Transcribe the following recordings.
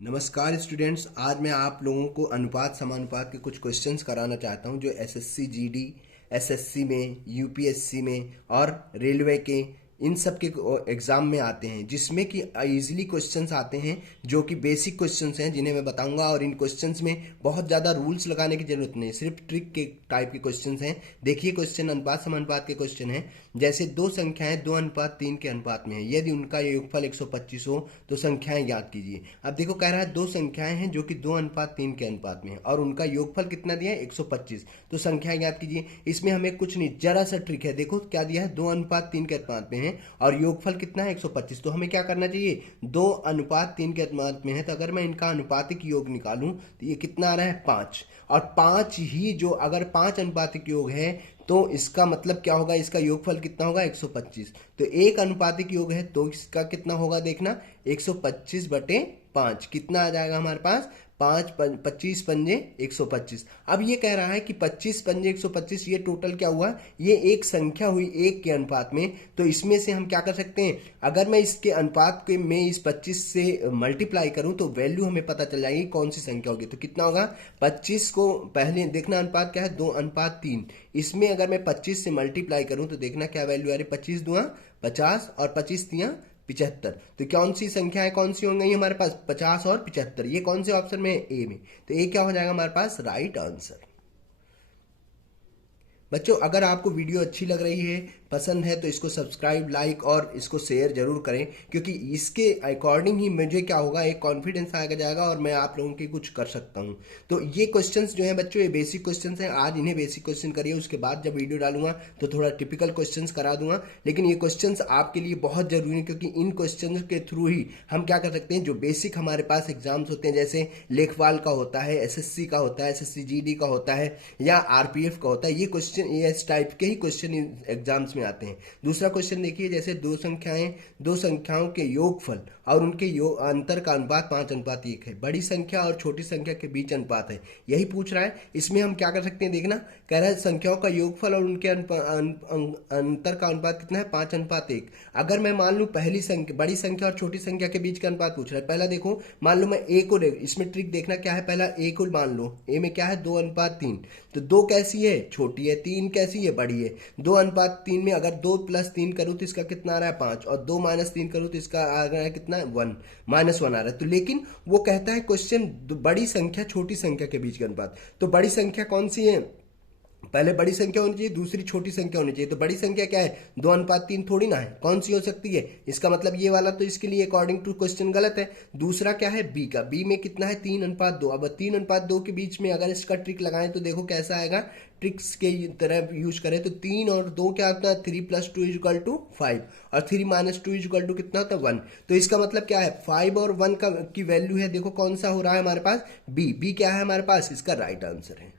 नमस्कार स्टूडेंट्स। आज मैं आप लोगों को अनुपात समानुपात के कुछ क्वेश्चंस कराना चाहता हूं जो एसएससी जीडी, एसएससी में, यूपीएससी में और रेलवे के इन सब के एग्ज़ाम में आते हैं, जिसमें कि इजीली क्वेश्चंस आते हैं जो कि बेसिक क्वेश्चंस हैं जिन्हें मैं बताऊंगा। और इन क्वेश्चंस में बहुत ज़्यादा रूल्स लगाने की जरूरत नहीं, सिर्फ ट्रिक के टाइप के क्वेश्चंस हैं। देखिए क्वेश्चन अनुपात समानुपात के क्वेश्चन हैं। जैसे दो संख्याएं 2:3 के अनुपात में है, यदि उनका योगफल 125 हो तो संख्याएं याद कीजिए। अब देखो कह रहा है दो संख्याएं हैं जो कि 2:3 के अनुपात में है और उनका योगफल कितना दिया है 125, तो संख्याएं याद कीजिए। इसमें हमें कुछ नहीं, जरा सा ट्रिक है। देखो क्या दिया है, 2:3 के अनुपात में है और योगफल कितना है 125, तो हमें क्या करना चाहिए, 2:3 के अनुपात में है तो अगर मैं इनका अनुपातिक योग निकालूं तो ये कितना आ रहा है 5। और 5 ही जो अगर 5 अनुपातिक योग है तो इसका मतलब क्या होगा, इसका योगफल कितना होगा 125। तो एक अनुपातिक योग है तो इसका कितना होगा देखना, 125/5 कितना आ जाएगा हमारे पास, 25 पंजे 125। अब ये कह रहा है कि 25 पंजे 125 ये टोटल क्या हुआ, ये एक संख्या हुई एक के अनुपात में। तो इसमें से हम क्या कर सकते हैं, अगर मैं इसके अनुपात के में इस 25 से मल्टीप्लाई करूं तो वैल्यू हमें पता चल जाएगी कौन सी संख्या होगी। तो कितना होगा, 25 को पहले देखना अनुपात क्या है 2:3, इसमें अगर मैं 25 से मल्टीप्लाई करूं तो देखना क्या वैल्यू आ रही, 25 दूना 50 और 25 तिया 75। तो कौन सी संख्याएं कौन सी होंगी हमारे पास, 50 और 75। ये कौन से ऑप्शन में है, ए में। तो ए क्या हो जाएगा हमारे पास, राइट आंसर। बच्चों अगर आपको वीडियो अच्छी लग रही है, पसंद है, तो इसको सब्सक्राइब, लाइक और इसको शेयर जरूर करें, क्योंकि इसके अकॉर्डिंग ही मुझे क्या होगा, एक कॉन्फिडेंस आगे जाएगा और मैं आप लोगों के कुछ कर सकता हूं। तो ये क्वेश्चंस जो हैं बच्चों, ये बेसिक क्वेश्चंस हैं। आज इन्हें बेसिक क्वेश्चन करिए, उसके बाद जब वीडियो डालूंगा तो थोड़ा टिपिकल क्वेश्चंस करा दूंगा। लेकिन ये क्वेश्चंस आपके लिए बहुत जरूरी है, क्योंकि इन क्वेश्चंस के थ्रू ही हम क्या कर सकते हैं, जो बेसिक हमारे पास एग्जाम्स होते हैं, जैसे लेखपाल का होता है, एसएससी का होता है, एसएससी जीडी का होता है या आरपीएफ का होता है, ये क्वेश्चन ये इस टाइप के ही क्वेश्चन एग्जाम्स में आते हैं। दूसरा क्वेश्चन देखिए, जैसे दो संख्याओं के योगफल और उनके अंतर का अनुपात 5:1 है, बड़ी संख्या और छोटी संख्या के बीच अनुपात है, यही पूछ रहा है। इसमें हम क्या कर सकते हैं देखना, कह रहा है संख्याओं का योगफल और उनके अंतर का अनुपात कितना है 5:1। अगर मैं मान लूं पहली संख्या, बड़ी संख्या और छोटी संख्या के बीच का अनुपात पूछ रहा है। पहला देखो, मान लो मैं ए को, इसमें ट्रिक देखना क्या है, पहला ए को मान लो, ए में क्या है 2:3, तो 2 कैसी है, छोटी है, 3 कैसी है, बड़ी है। 2:3 में अगर 2 + 3 करूं तो इसका कितना आ रहा है 5, और 2 - 3 करूं तो इसका आ रहा है कितना, 1 -1 आ रहा है। तो लेकिन वो कहता है क्वेश्चन बड़ी संख्या छोटी संख्या के बीच का अनुपात, तो बड़ी संख्या कौन सी है, पहले बड़ी संख्या होनी चाहिए, दूसरी छोटी संख्या होनी चाहिए। तो बड़ी संख्या क्या है, 2:3 थोड़ी ना है, कौन सी हो सकती है, इसका मतलब ये वाला तो इसके लिए अकॉर्डिंग टू क्वेश्चन गलत है। दूसरा क्या है, बी का, बी में कितना है 3:2। अब 3:2 के बीच में अगर इसका ट्रिक लगाएं तो देखो कैसा आएगा, ट्रिक्स के तरह यूज करें तो 3 और 2 क्या होता है, 3 + 2 = 5 और 3 - 2 = कितना होता है 1। तो इसका मतलब क्या है, 5 और 1 की वैल्यू है, देखो कौन सा हो रहा है हमारे पास, बी। बी क्या है हमारे पास, इसका राइट आंसर है।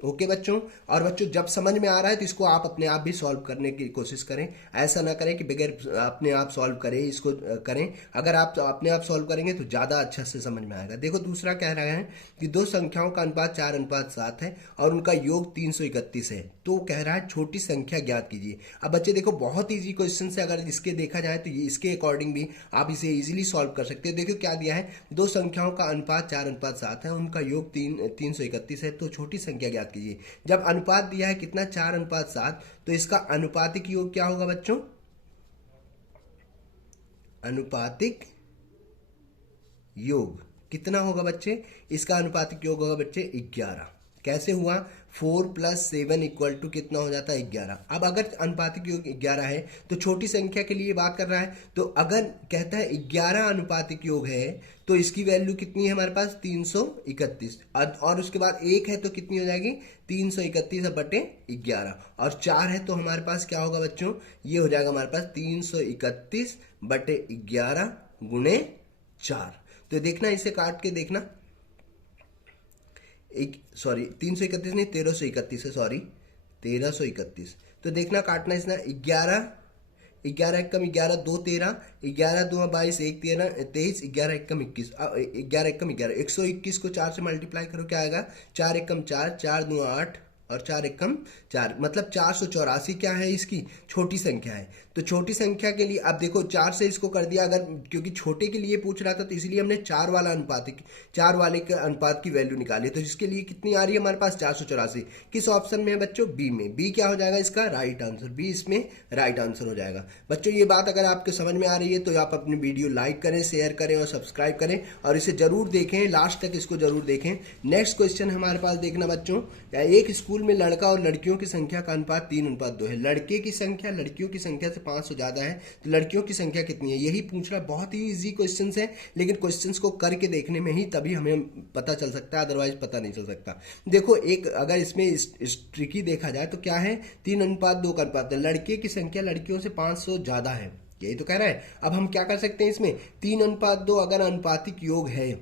ओके बच्चों। और बच्चों जब समझ में आ रहा है तो इसको आप अपने आप भी सॉल्व करने की कोशिश करें, ऐसा ना करें कि बगैर अपने आप सॉल्व करें, इसको करें। अगर आप अपने आप सॉल्व करेंगे तो ज़्यादा अच्छा से समझ में आएगा। देखो दूसरा कह रहा है कि दो संख्याओं का अनुपात 4:7 है और उनका योग 331 है, तो कह रहा है छोटी संख्या ज्ञात कीजिए। अब बच्चे देखो बहुत ईजी क्वेश्चन है, अगर इसके देखा जाए तो इसके अकॉर्डिंग भी आप इसे इजीली सॉल्व कर सकते हैं। देखो क्या दिया है, दो संख्याओं का अनुपात 4:7 है, उनका योग 331 है, तो छोटी संख्या ज्ञात कीजिए। जब अनुपात दिया है कितना 4:7, तो इसका अनुपातिक योग क्या होगा बच्चों, अनुपातिक योग कितना होगा बच्चे, इसका अनुपातिक योग होगा बच्चे 11। कैसे हुआ, 4 + 7 = कितना हो जाता है 11। अब अगर अनुपातिक योग 11 है तो छोटी संख्या के लिए बात कर रहा है, तो अगर कहता है 11 अनुपातिक योग है तो इसकी वैल्यू कितनी है हमारे पास 331, और उसके बाद 1 है तो कितनी हो जाएगी 331/11, और 4 है तो हमारे पास क्या होगा बच्चों, ये हो जाएगा हमारे पास 331/11 × 4। तो देखना इसे काट के देखना, एक सॉरी 331 नहीं 1331 है, सॉरी 1331। तो देखना काटना इसना 11, 11 × 11 2 13, 11 2 22 1 13 23, 11 × 21, 11 × 11 121 को 4 से मल्टीप्लाई करो क्या आएगा, 4 × 4 4 2 8 और 4 एकम 4, मतलब 484 क्या है, इसकी छोटी संख्या है। तो छोटी संख्या के लिए अब देखो 4 से इसको कर दिया, अगर क्योंकि छोटे के लिए पूछ रहा था तो इसलिए हमने 4 वाला अनुपात, 4 वाले के अनुपात की वैल्यू निकाली। तो इसके लिए कितनी आ रही है हमारे पास 484। किस ऑप्शन में है बच्चों, बी में। बी क्या हो जाएगा इसका राइट आंसर, बी इसमें राइट आंसर हो जाएगा। बच्चों ये बात अगर आपको समझ में आ रही है तो आप अपनी वीडियो लाइक करें, शेयर करें और सब्सक्राइब करें और इसे जरूर देखें, लास्ट तक इसको जरूर देखें। नेक्स्ट क्वेश्चन हमारे पास देखना बच्चों, एक स्कूल में लड़का और लड़कियों की संख्या का अनुपात 3:2 है। लड़के की संख्या लड़कियों की संख्या से 500 ज्यादा है, तो लड़कियों की संख्या कितनी है, यही पूछ रहा है। बहुत ही इजी क्वेश्चन है, लेकिन क्वेश्चन को करके देखने में ही तभी हमें पता चल सकता है, अदरवाइज पता नहीं चल सकता। देखो एक अगर इसमें ट्रिकी देखा जाए तो क्या है, 3:2 का अनुपात है, लड़के की संख्या लड़कियों से 500 ज्यादा है, यही तो कह रहा है। अब हम क्या कर सकते हैं इसमें, 3:2 अगर अनुपातिक योग है,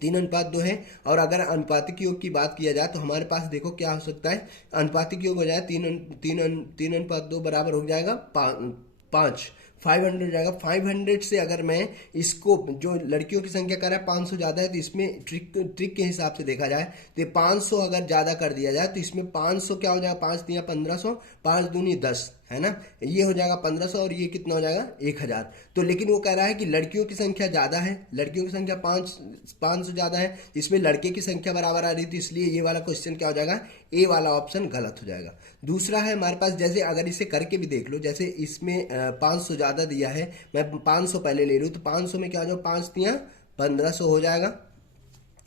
3:2 है, और अगर अनुपातिक योग की बात किया जाए तो हमारे पास देखो क्या हो सकता है, अनुपातिक योग हो जाए 3:2 बराबर हो जाएगा 5, 500 हो जाएगा। 500 से अगर मैं इसको, जो लड़कियों की संख्या कर रहा है 500 ज़्यादा है, तो इसमें ट्रिक के हिसाब से देखा जाए तो 500 अगर ज़्यादा कर दिया जाए तो इसमें 500 क्या हो जाएगा, 5 तिया 1500, 5 दूनी 10 है ना, ये हो जाएगा 1500 और ये कितना हो जाएगा 1000। तो लेकिन वो कह रहा है कि लड़कियों की संख्या ज़्यादा है, लड़कियों की संख्या 500 ज़्यादा है, इसमें लड़के की संख्या बराबर आ रही थी, इसलिए ये वाला क्वेश्चन क्या हो जाएगा, ए वाला ऑप्शन गलत हो जाएगा। दूसरा है हमारे पास, जैसे अगर इसे करके भी देख लो, जैसे इसमें 500 ज़्यादा दिया है, मैं 500 पहले ले लूँ तो 500 में क्या हो जाएगा, 5 तिया 1500 हो जाएगा,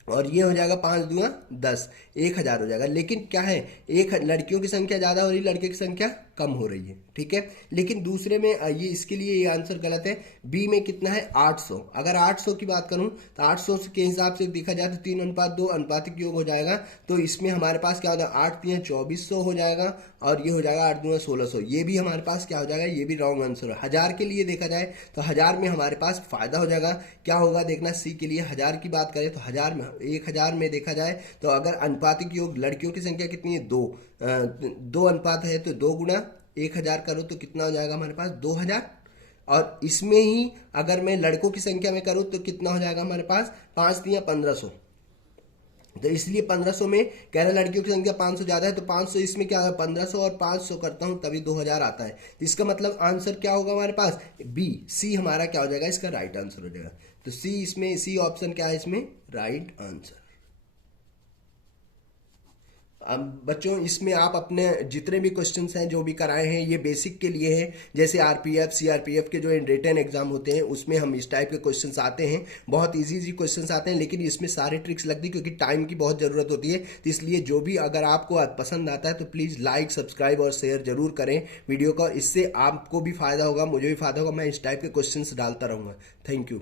और ये हो जाएगा 5 दूना 10, 1000 हो जाएगा। लेकिन क्या है, एक लड़कियों की संख्या ज़्यादा हो रही है, लड़के की संख्या कम हो रही है, ठीक है। लेकिन दूसरे में ये, इसके लिए ये आंसर गलत है। बी में कितना है 800, अगर 800 की बात करूं तो 800 के हिसाब से देखा जाए तो 3:2 अनुपातिक योग हो जाएगा। तो इसमें हमारे पास क्या हो जाएगा, 8 तिया 2400 हो जाएगा, और ये हो जाएगा 8 दूना 1600, ये भी हमारे पास क्या हो जाएगा, ये भी रॉन्ग आंसर है। 1000 के लिए देखा जाए तो 1000 में हमारे पास फायदा हो जाएगा, क्या होगा देखना, सी के लिए 1000 की बात करें तो 1000 में, 1000 में देखा जाए तो अगर अनुपातिक योग लड़कियों की संख्या कितनी है, 2 अनुपात है, तो 2 गुना 1000 करो तो कितना हो जाएगा हमारे पास 2000, और इसमें ही अगर मैं लड़कों की संख्या में करूं तो कितना हो जाएगा हमारे पास 5 तिया 1500। तो इसलिए 1500 में कह रहा है लड़कियों की संख्या 500 ज्यादा है, तो 500 इसमें क्या होगा, 1500 और 500 करता हूं तभी 2000 आता है। इसका मतलब आंसर क्या होगा हमारे पास, बी, सी हमारा क्या हो जाएगा, इसका राइट आंसर हो जाएगा। तो सी, इसमें सी ऑप्शन क्या है इसमें राइट आंसर। अब बच्चों इसमें आप अपने जितने भी क्वेश्चंस हैं जो भी कराए हैं ये बेसिक के लिए है, जैसे आरपीएफ सीआरपीएफ के जो रिटन एग्जाम होते हैं उसमें हम इस टाइप के क्वेश्चंस आते हैं, बहुत इजी इजी क्वेश्चंस आते हैं, लेकिन इसमें सारे ट्रिक्स लगती है क्योंकि टाइम की बहुत ज़रूरत होती है। तो इसलिए जो भी अगर आपको पसंद आता है तो प्लीज़ लाइक सब्सक्राइब और शेयर जरूर करें वीडियो का, इससे आपको भी फायदा होगा, मुझे भी फायदा होगा, मैं इस टाइप के क्वेश्चंस डालता रहूँगा। Thank you.